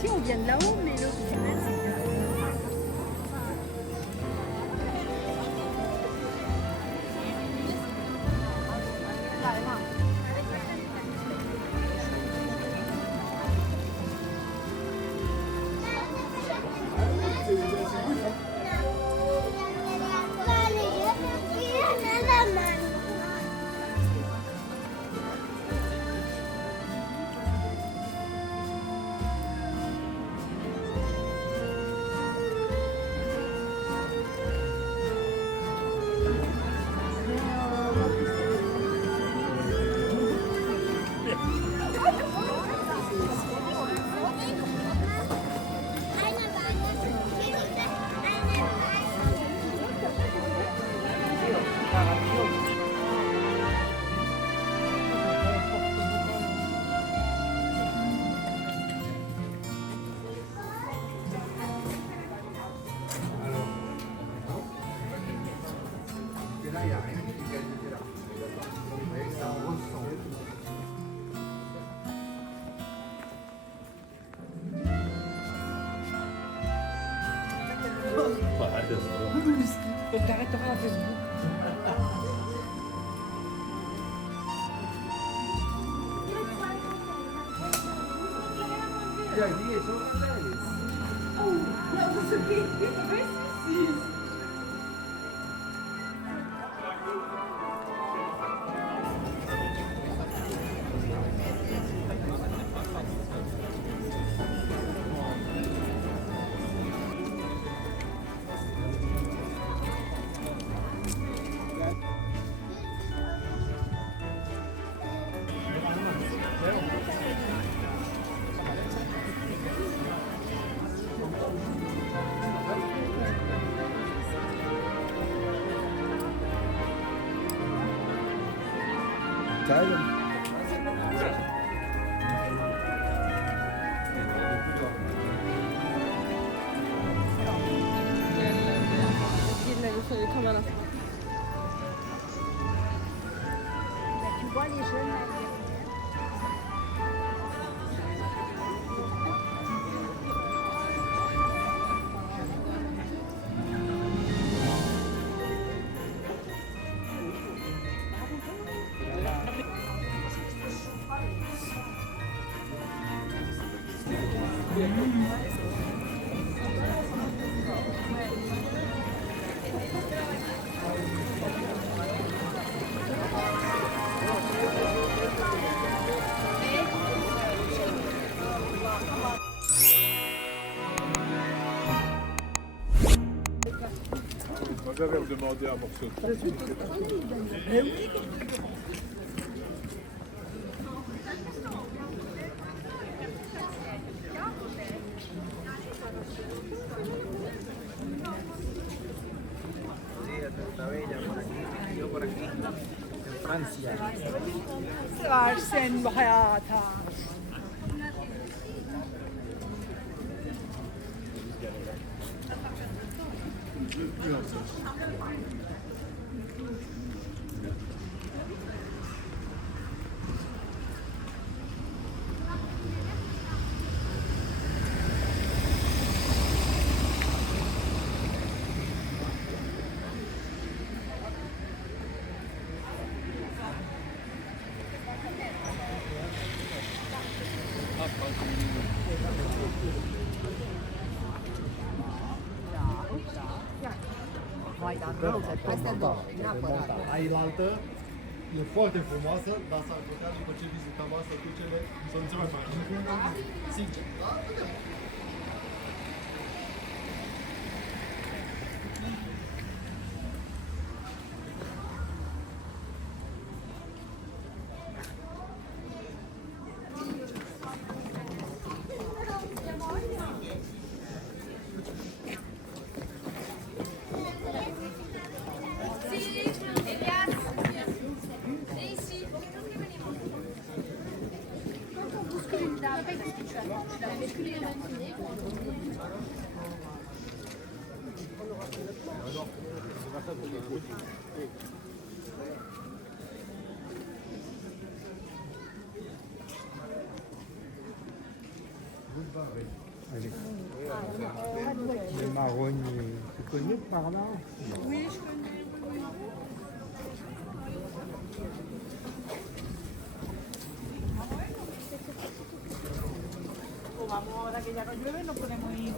Si on vient de là-haut, mais l'autre t'arrêteras à Facebook. Tu vois les jeunes là, J'avais demandé un morceau de Francia. Seversin bu hayata. Ailaltă e foarte frumoasă, dar s-ar putea după ce vizităm asta cu cele să nu se mai facă. Sincer. Da? Les marronniers, tu connais par là? Oui, je connais. Vamos ahora que ya no llueve, nos podemos ir.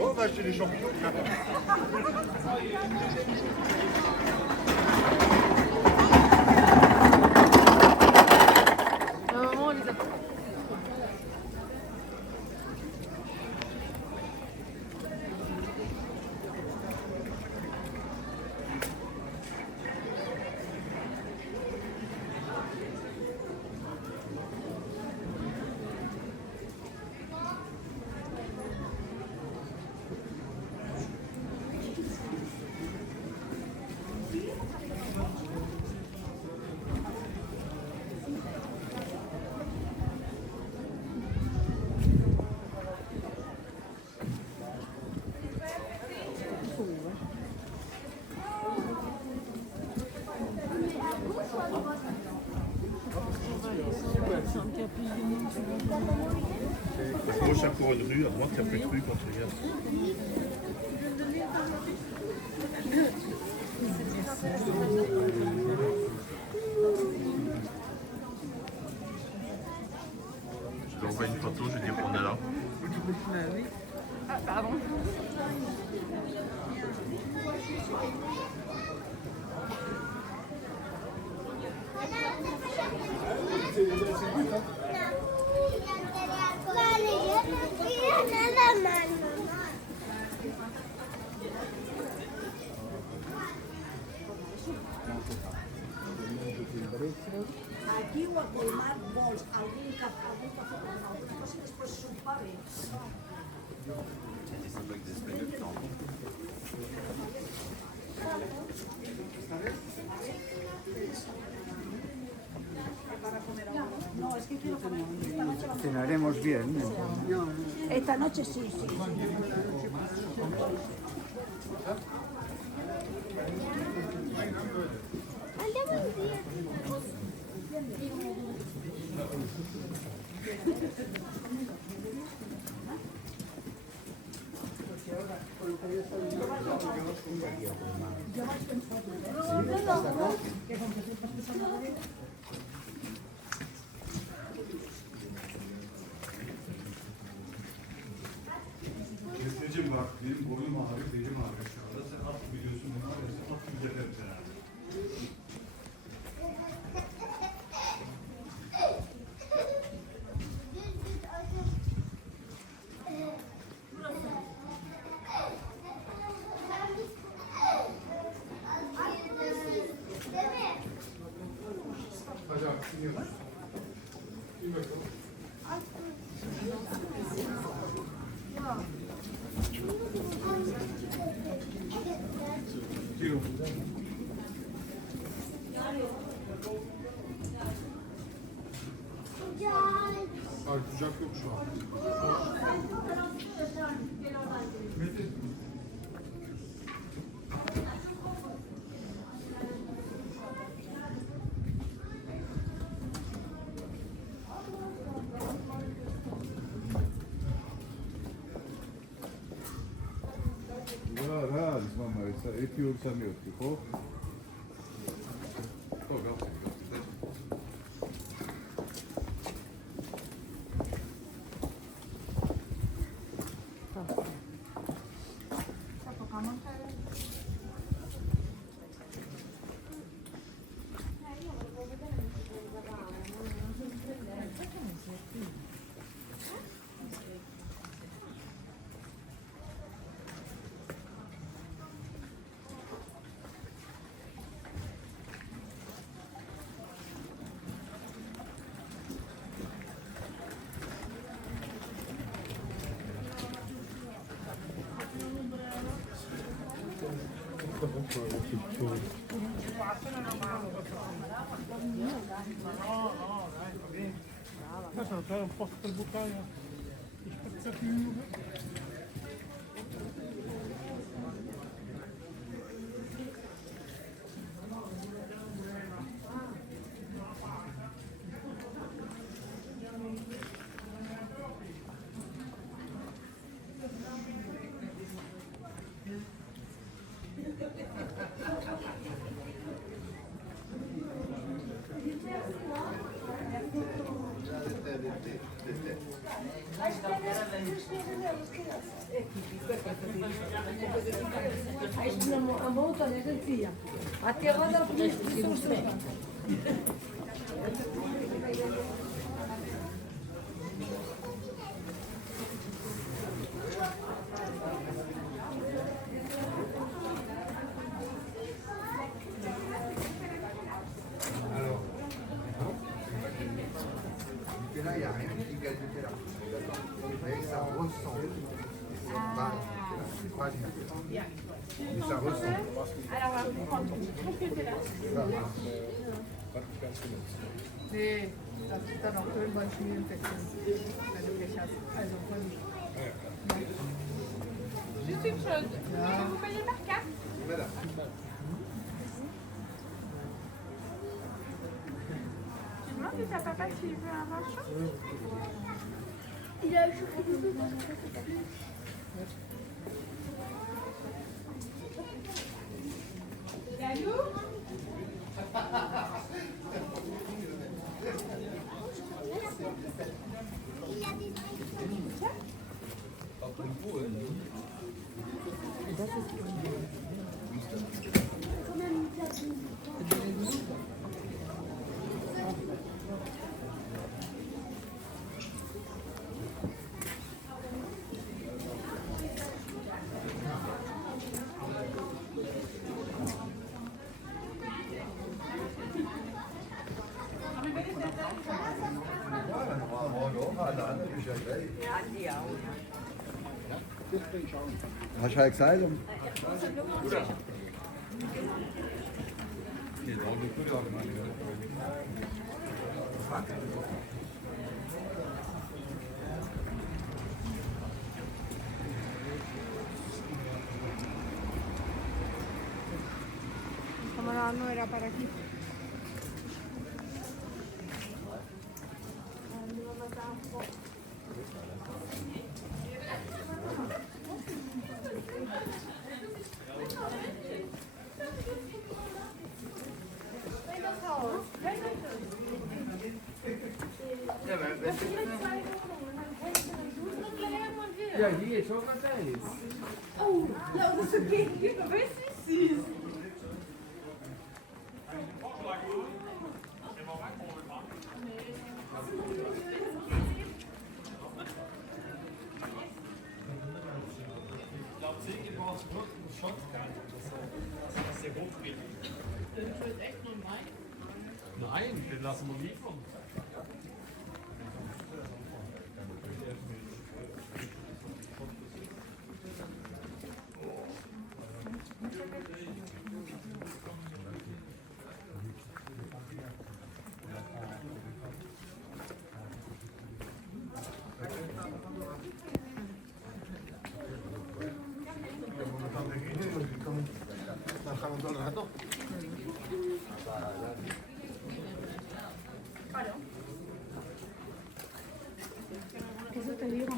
On va acheter des champignons. Gauche à couronne rue, à droite, il n'y a plus de rue quand tu regardes. Je lui envoie une photo, je lui dis qu'on est là. Ah, pardon. Aquí o a Colmar vols algun cafè per alguna cosa i després sopar bé. No, es que quiero comer. Esta noche vamos. Cenaremos bien, ¿no? Esta noche sí, sí. Mesajım bak, benim boynum ağrıyor, belim ağrıyor şu anda. Sen at biliyorsun, bunu var ya, sen at gibi yeterim sen abi. Hadi abi, şimdi yap. Bir bakalım. Abi kucak yok şu an. Metin. Guarda, mamma, è più il samiotico. Oh, grazie. Adesso c'è un posto per buttare gli spazzatura. A volta l'agenzia. Atterrata la risorse. Et là, il n'y a rien qui gagne du terrain. Vous voyez, ça ressent. C'est pas du tout. Mais ça ressent. Alors, on va prendre quelques là. Sì, aspettano coinvolgimento e credo che sia un po' di... Juste une chose. Je vais vous payer par carte. Voilà. Tu demandes si t'as papa s'il veut un vin chaud. Il a chauffé. Aşağı sayalım. Cámara no era para aquí. Ja, hier is ook Matthijs. Oh, ja, dat is een beetje precies. Nein, den lassen wir liefern. Dan gaan we door naar het nog. Eso te digo.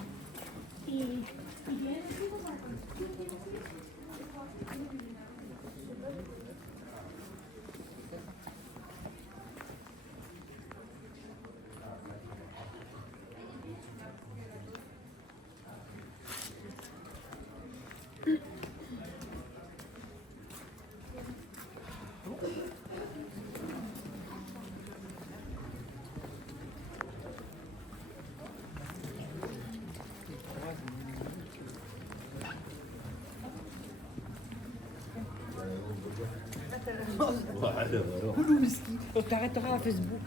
Y Tu t'arrêteras à Facebook.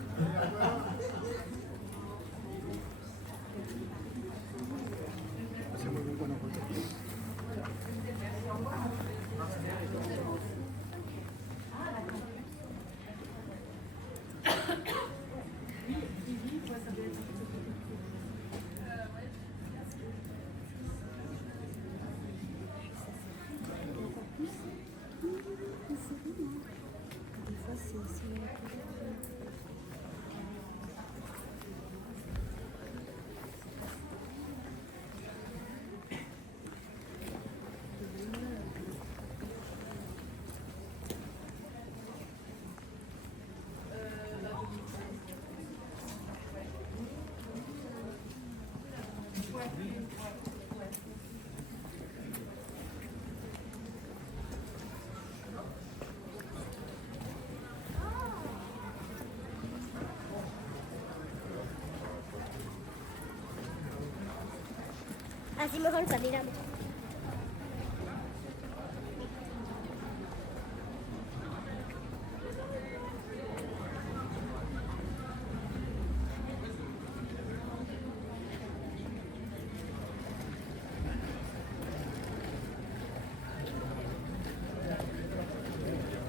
Así mejor salirán.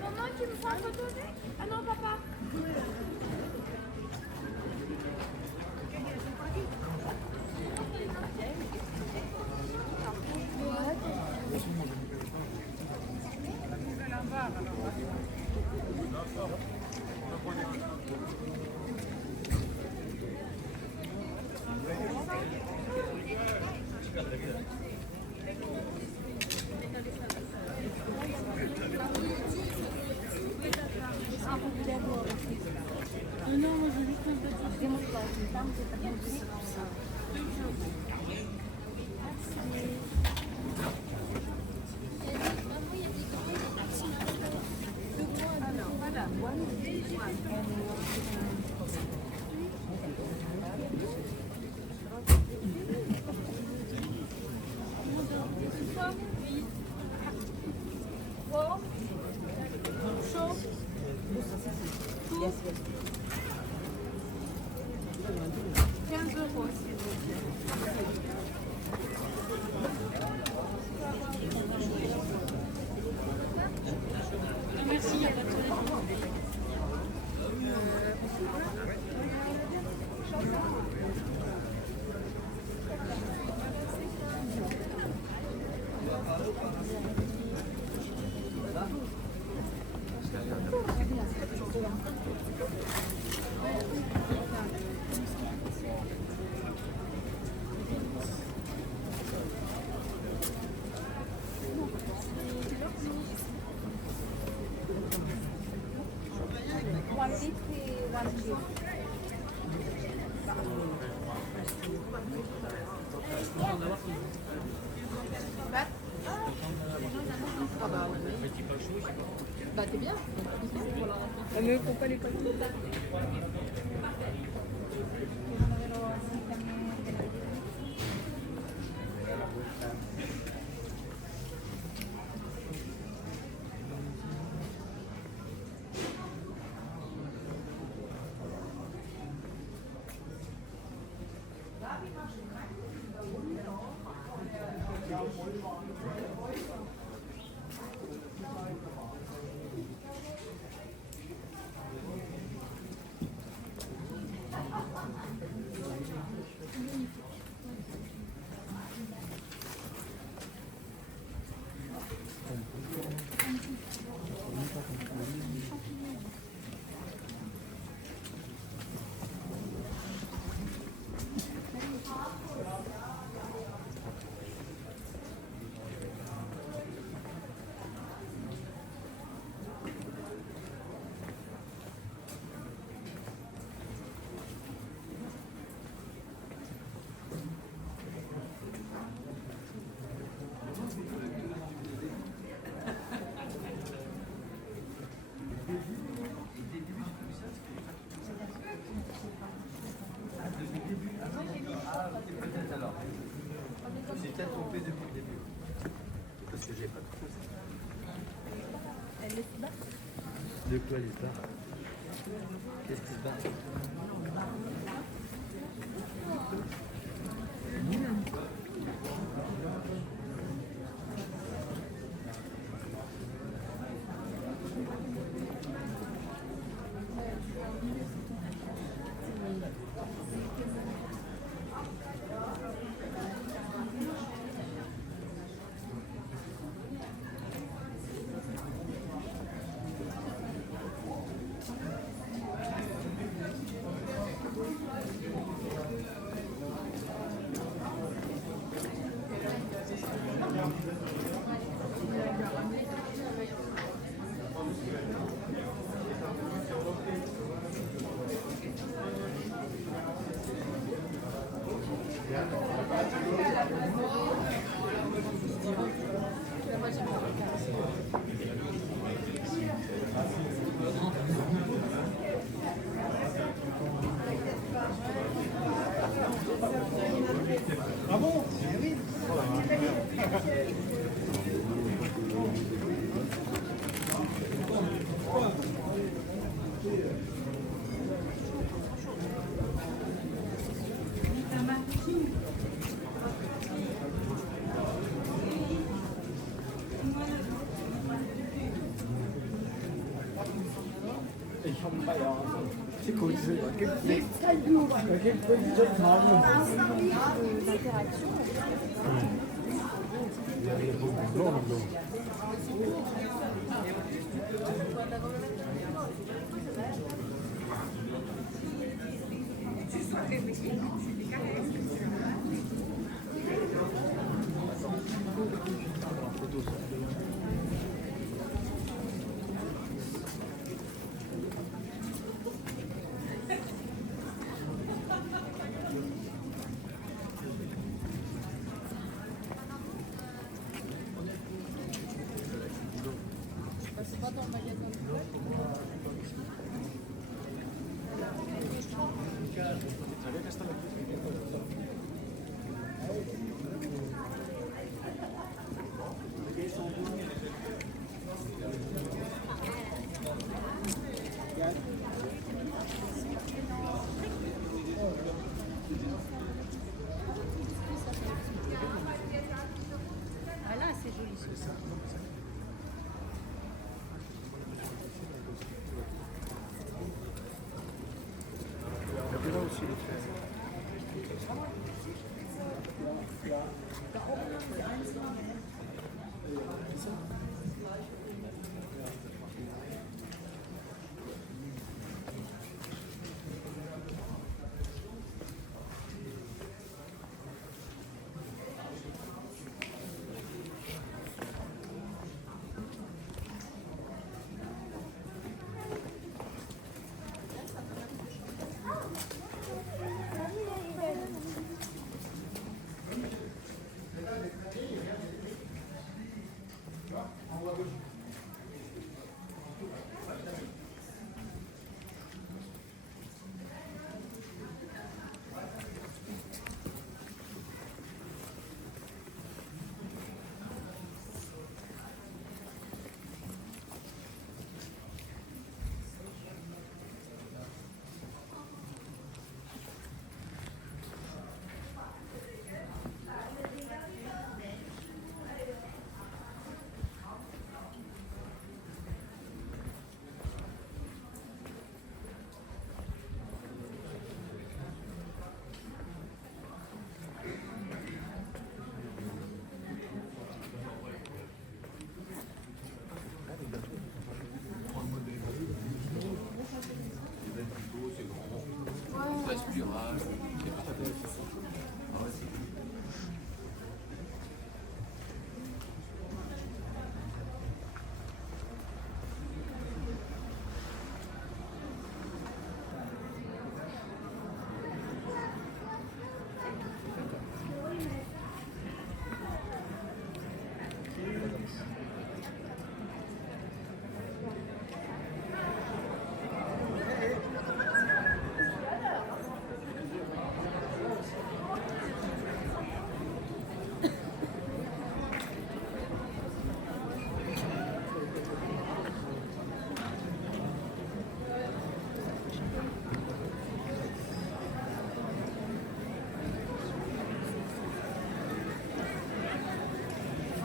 Maman, tu me prends un photo? Ah non, papa. Non, moi je veux juste un petit. Ah bah ouais. Bah t'es bien. Mais faut pas les coller. De quoi elle est pas? Qu'est-ce qui se passe?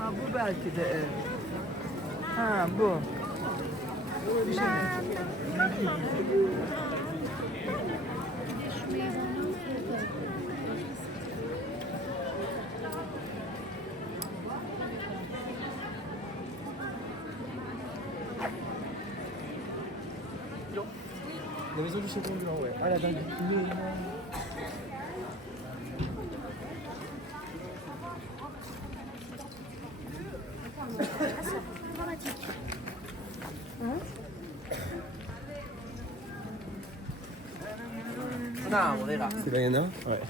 Ha bu belki de evet. Ha bu. La maison du second blanc, ouais. Ah, la dingue. C'est là, il y en a? Ouais.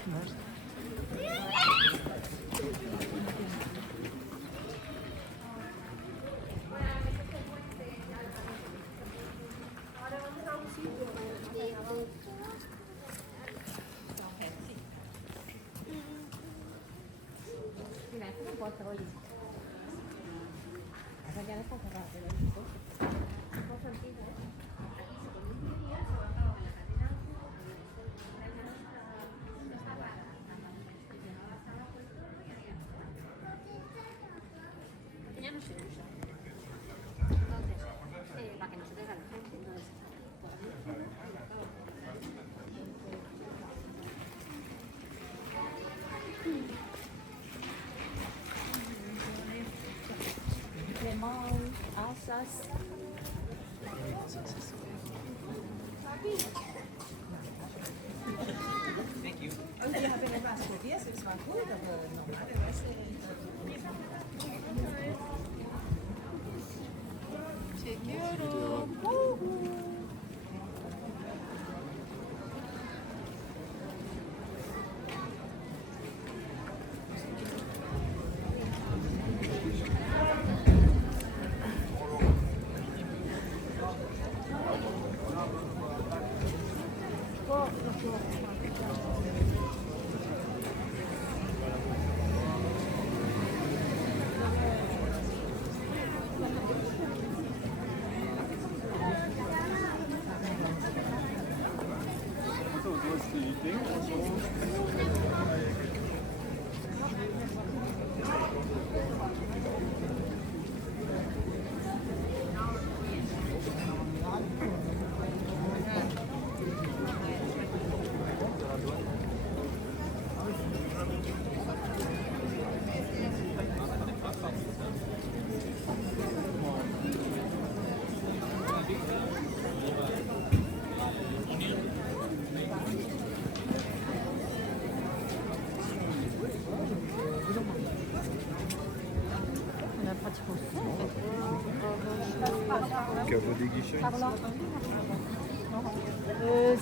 Caveau des guichets.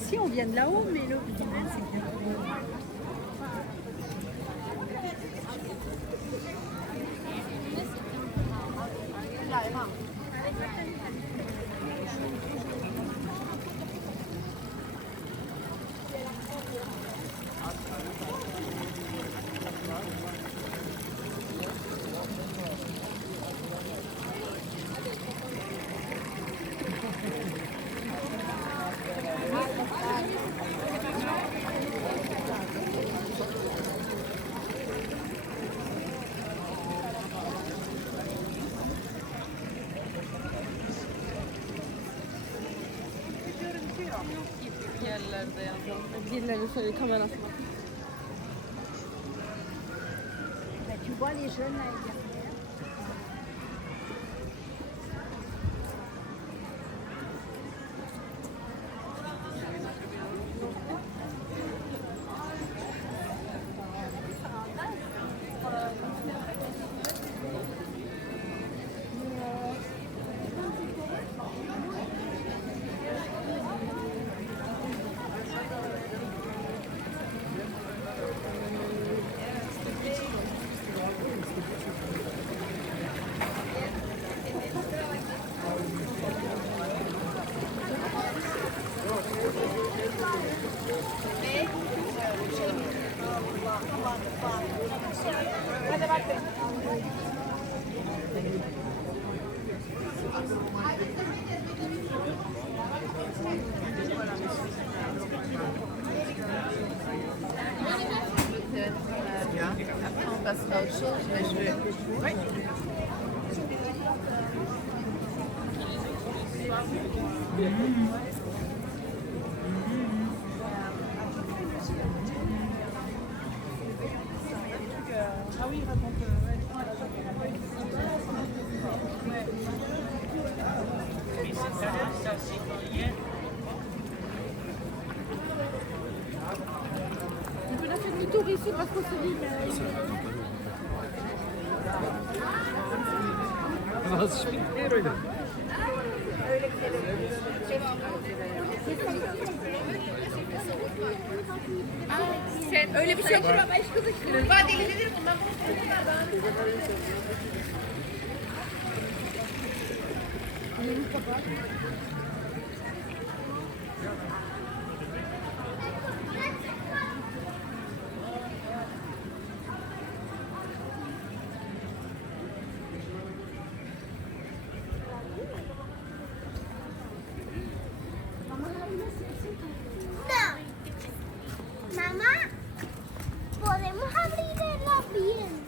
Si on vient de là-haut, mais le problème c'est que yerlerde yazalım. Birileri şöyle kamerasına. Tu vois les jeunes là, derrière. passe à autre chose, mais je vais. Oui. Ah oui, raconte. On peut faire du tour ici parce qu'on se dit. Sen öyle bir şey olur ama hiç kızıştırır. Vadelidir bundan Mamá, ¿podemos abrir el ambiente?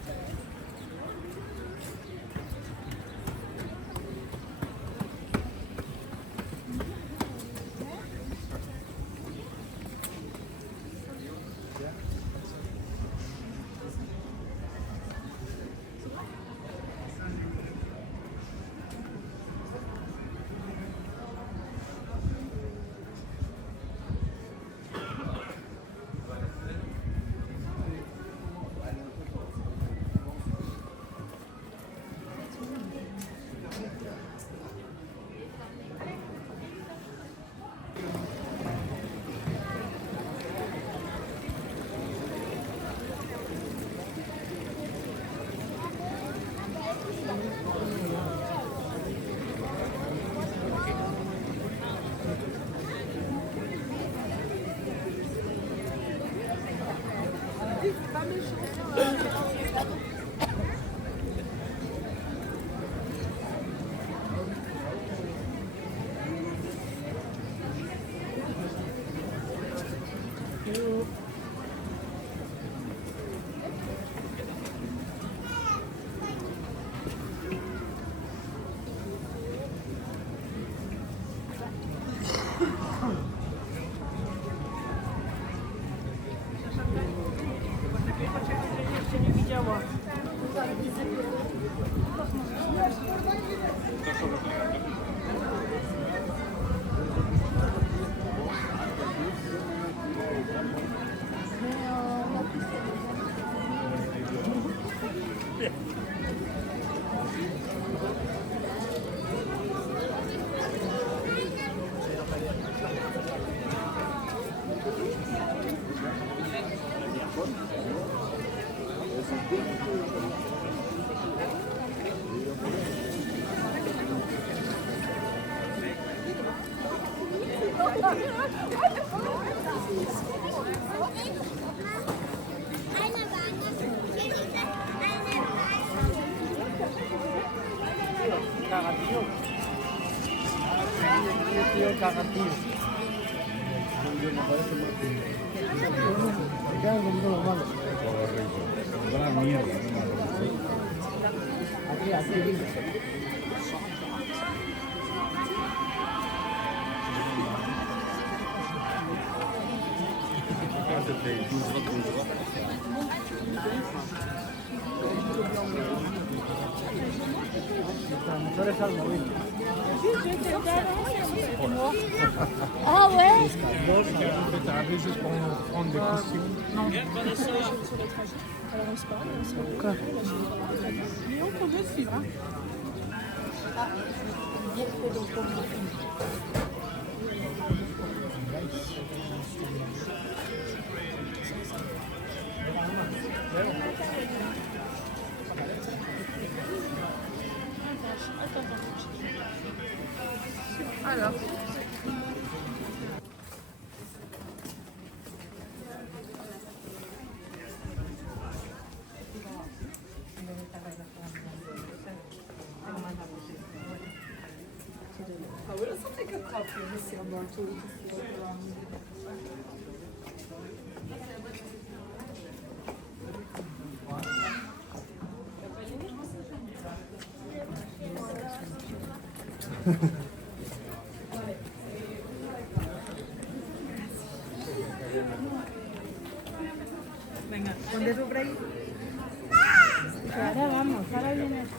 Ah ouais? Juste pour prendre des questions. Non, alors on se parle, on se parle. Mais on peut le suivre. Alors. Venga, ¿dónde es por ahí? Ahora vamos, ahora viene así.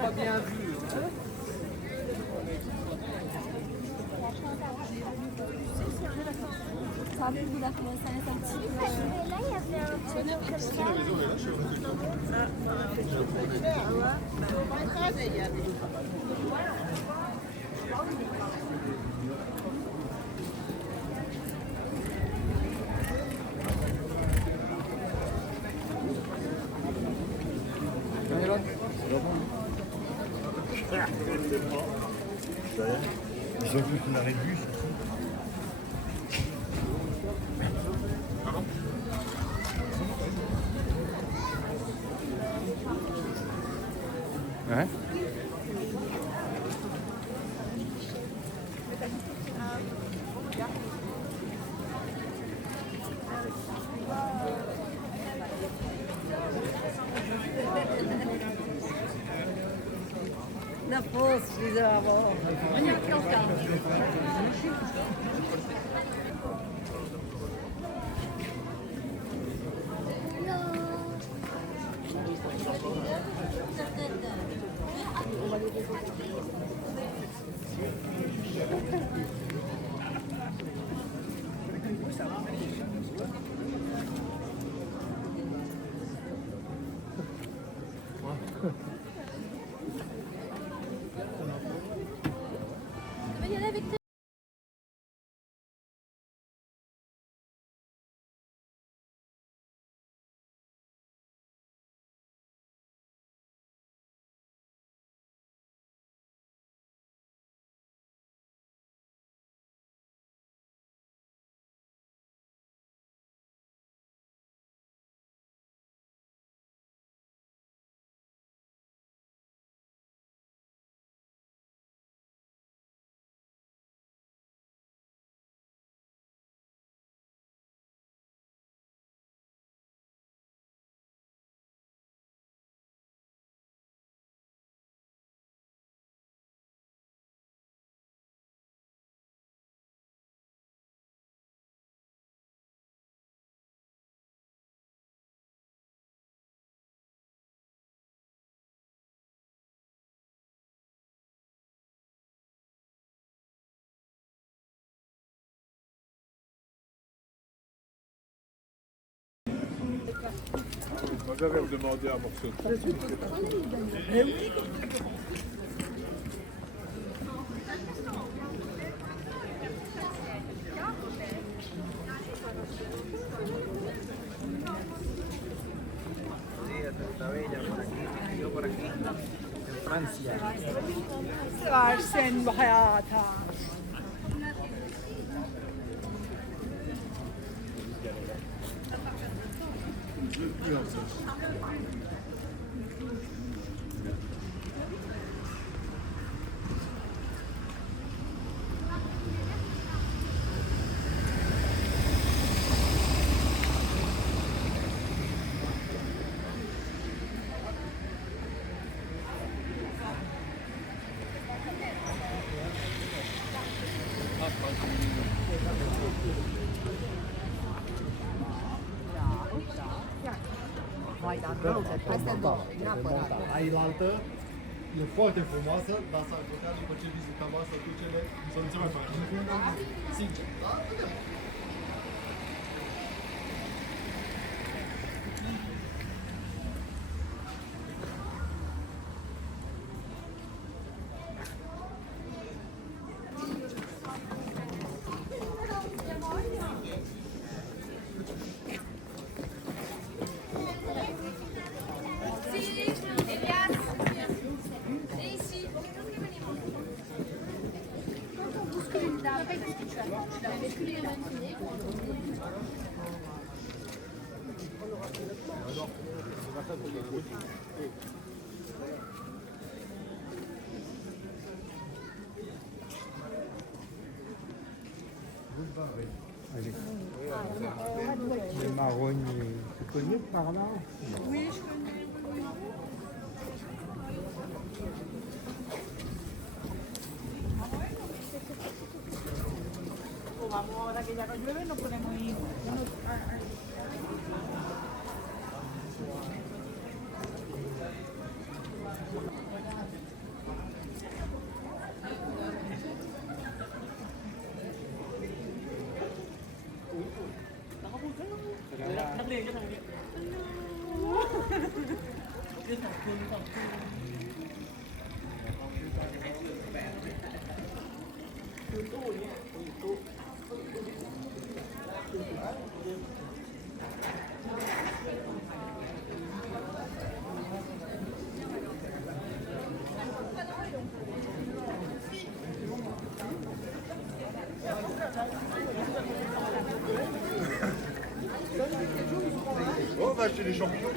Pas bien vu. Ça a plus la commence à être un petit peu. Là, il y avait un tonneau comme ça. Ils ont vu qu'on a réduit. Hein? Na post, widziało. A nie, piątka. Tu veux y aller avec toi? Moi j'avais demandé un morceau de Versin bu hayata. Ailaltă e foarte frumoasă, dar s-ar putea după ce vizităm asta cu cele să nu se mai facă. Sincer, da? Vedem. Elias. Allez. Les marronniers, tu connais par là? Oui, je connais. O vamos ahora que ya no llueve, nos podemos ir. Oh, on va acheter des champignons.